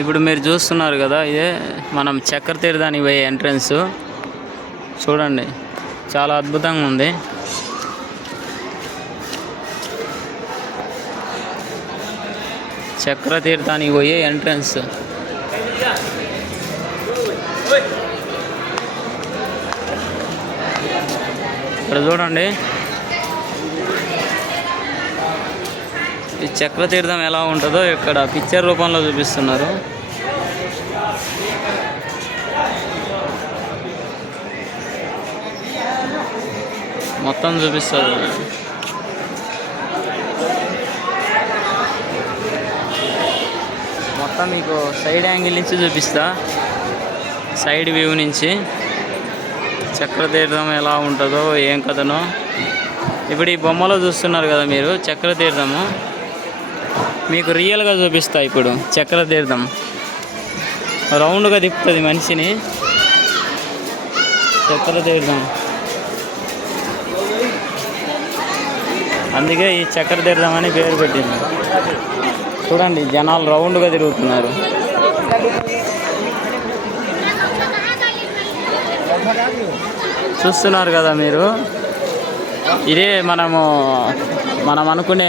ఇప్పుడు మీరు చూస్తున్నారు కదా, ఇదే మనం చక్ర తీర్థానికి పోయే ఎంట్రన్స్. చూడండి, చాలా అద్భుతంగా ఉంది. చక్ర తీర్థానికి పోయే ఎంట్రన్స్. ఇక్కడ చూడండి, ఈ చక్ర తీర్థం ఎలా ఉంటుందో ఇక్కడ పిక్చర్ రూపంలో చూపిస్తున్నారు. మొత్తం చూపిస్తారు. మొత్తం మీకు సైడ్ యాంగిల్ నుంచి చూపిస్తా, సైడ్ వ్యూ నుంచి చక్రతీర్థం ఎలా ఉంటుందో ఏం కథనో. ఇప్పుడు ఈ బొమ్మలో చూస్తున్నారు కదా మీరు చక్రతీర్థము, మీకు రియల్గా చూపిస్తా. ఇప్పుడు చక్రతీర్థం రౌండ్గా తిప్పుతుంది మనిషిని. చక్రతీర్థం అందుకే ఈ చక్రతీర్థం అని పేరు పెట్టింది. చూడండి, జనాలు రౌండ్గా తిరుగుతున్నారు. చూస్తున్నారు కదా మీరు, ఇదే మనం అనుకునే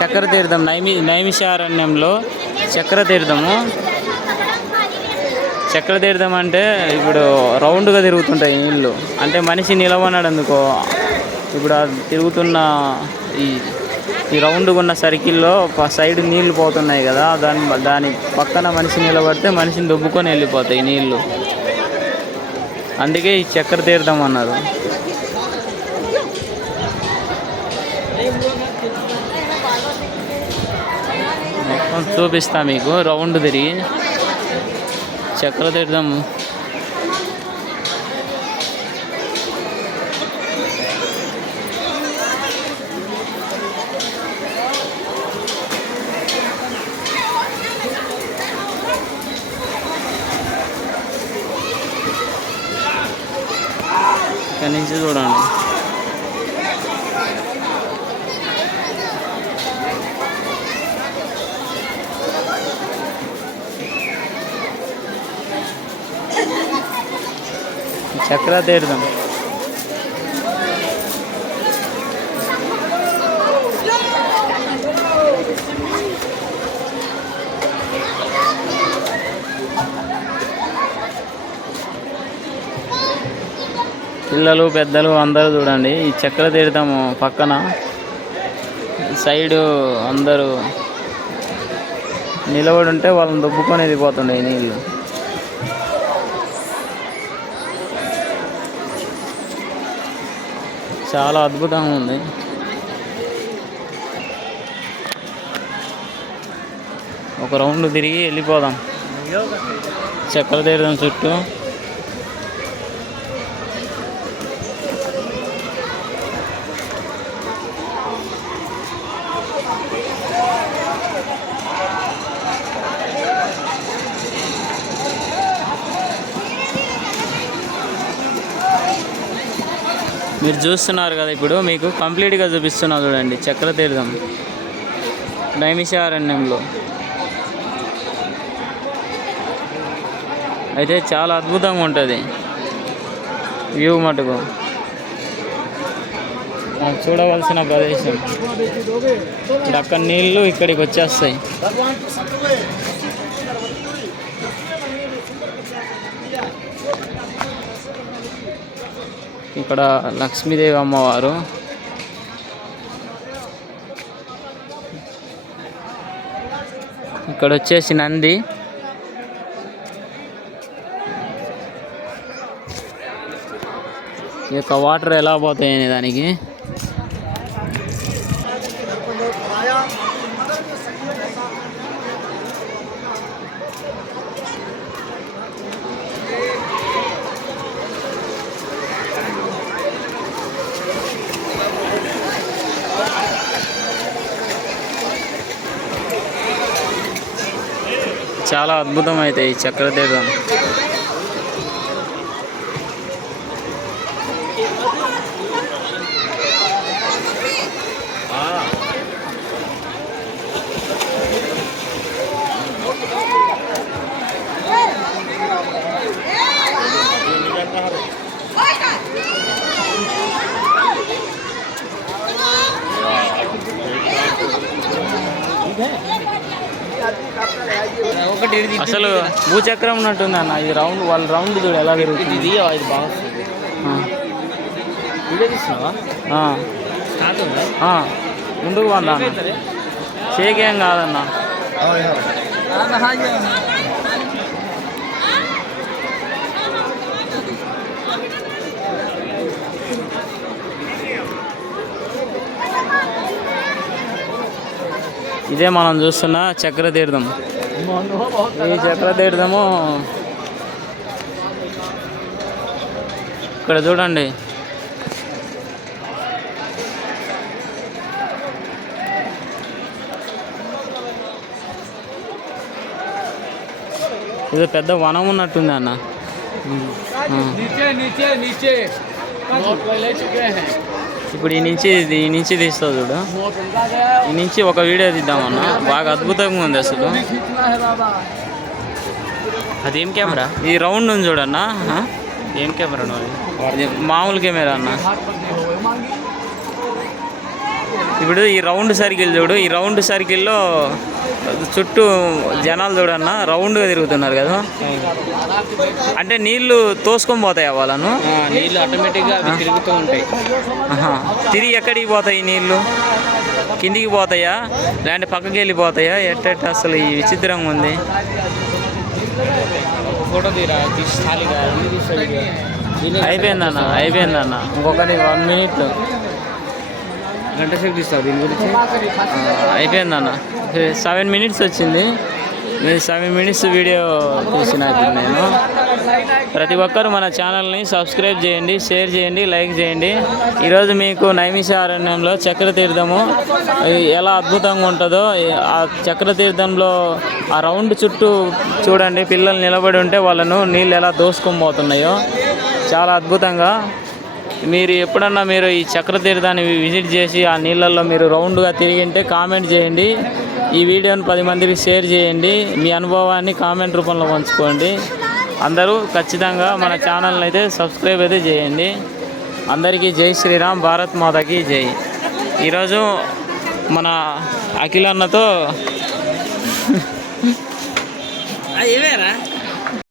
చక్రతీర్థం. నైమిషారణ్యంలో చక్రతీర్థము. చక్రతీర్థం అంటే ఇప్పుడు రౌండ్గా తిరుగుతుంటాయి నీళ్ళు. అంటే మనిషి నిలబడినాడు అనుకో, ఇప్పుడు తిరుగుతున్న ఈ రౌండ్గా ఉన్న సర్కిల్లో సైడ్ నీళ్లు పోతున్నాయి కదా, దాని పక్కన మనిషి నిలబడితే మనిషిని దొబ్బుకొని వెళ్ళిపోతాయి నీళ్ళు. అందుకే ఈ చక్రతీర్థం అన్నారు. మొత్తం చూపిస్తా మీకు రౌండ్ తిరిగి చక్రతీర్థం. ఇక్కడి నుంచి చూడండి, చక్రతీర్థం. పిల్లలు పెద్దలు అందరూ చూడండి, ఈ చక్రతీర్థం పక్కన సైడు అందరూ నిలబడి ఉంటే వాళ్ళని దొబ్బుకొని వెళ్ళిపోతుండే నీళ్ళు. చాలా అద్భుతంగా ఉంది. ఒక రౌండ్ తిరిగి వెళ్ళిపోదాం చక్రతీర్థం చుట్టూ. మీరు చూస్తున్నారు కదా, ఇప్పుడు మీకు కంప్లీట్గా చూపిస్తున్నా చూడండి. చక్రతీర్థం నైమిషారణ్యంలో అయితే చాలా అద్భుతంగా ఉంటుంది వ్యూ. మటుకు మనం చూడవలసిన ప్రదేశం. అక్కడ నీళ్ళు ఇక్కడికి వచ్చేస్తాయి. ఇక్కడ లక్ష్మీదేవి అమ్మవారు. ఇక్కడ వచ్చేసి నంది. ఈ యొక్క వాటర్ ఎలా పోతాయనే దానికి చాలా అద్భుతం అయితే ఈ చక్రతీర్థం. అసలు భూచక్రం ఉన్నట్టుంది అన్న. ఇది రౌండ్ వాళ్ళు రౌండ్ చూడు ఎలా తిరుగుతుంది. ఇది ఇది బాగా వీడియో తీస్తున్నావా? ముందుకు వందా షేక్ ఏం కాదన్న. ఇదే మనం చూస్తున్న చక్రతీర్థం. ఈ చక్రతీర్థము ఇక్కడ చూడండి. ఇది పెద్ద వనం ఉన్నట్టుంది అన్న. ఇప్పుడు ఈ నుంచి తీస్తావు చూడు. ఈ నుంచి ఒక వీడియో తీద్దామన్న. బాగా అద్భుతంగా ఉంది అసలు. అదేం కెమెరా? ఈ రౌండ్ ఉంది చూడన్న. ఏం కెమెరా? ఇది మామూలు కెమెరా అన్న. ఇప్పుడు ఈ రౌండ్ సర్కిల్ చూడు. ఈ రౌండ్ సర్కిల్లో చుట్టూ జనాలు చూడన్న రౌండ్గా తిరుగుతున్నారు కదా. అంటే నీళ్లు తోసుకొని పోతాయి వాళ్ళను. నీళ్ళు ఆటోమేటిక్గా తిరుగుతూ ఉంటాయి. తిరిగి ఎక్కడికి పోతాయి నీళ్ళు? కిందికి పోతాయా లేదంటే పక్కకి వెళ్ళిపోతాయా? ఎట్ట అసలు ఈ విచిత్రంగా ఉంది. ఫోటో అయిపోయిందన్న. ఇంకొకటి 1 minute గంట సేపు తీస్తావు దీని గురించి. అయిపోయిందన్న. 7 minutes వచ్చింది. నేను 7 minutes వీడియో చూసిన నేను. ప్రతి ఒక్కరు మన ఛానల్ని సబ్స్క్రైబ్ చేయండి, షేర్ చేయండి, లైక్ చేయండి. ఈరోజు మీకు నైమిషారణ్యంలో చక్రతీర్థము ఎలా అద్భుతంగా ఉంటుందో, ఆ చక్రతీర్థంలో ఆ రౌండ్ చుట్టూ చూడండి. పిల్లలు నిలబడి ఉంటే వాళ్ళను నీళ్ళు ఎలా దోసుకొని పోతున్నాయో చాలా అద్భుతంగా. మీరు ఎప్పుడన్నా ఈ చక్రతీర్థాన్ని విజిట్ చేసి ఆ నీళ్ళల్లో మీరు రౌండ్గా తిరిగింటే కామెంట్ చేయండి. ఈ వీడియోని 10 మందికి షేర్ చేయండి. మీ అనుభవాన్ని కామెంట్ రూపంలో పంచుకోండి. అందరూ ఖచ్చితంగా మన ఛానల్ని అయితే సబ్స్క్రైబ్ అయితే చేయండి. అందరికీ జై శ్రీరామ్, భారత్ మాతాకి జై. ఈరోజు మన అఖిల్ అన్నతో ఏమేరా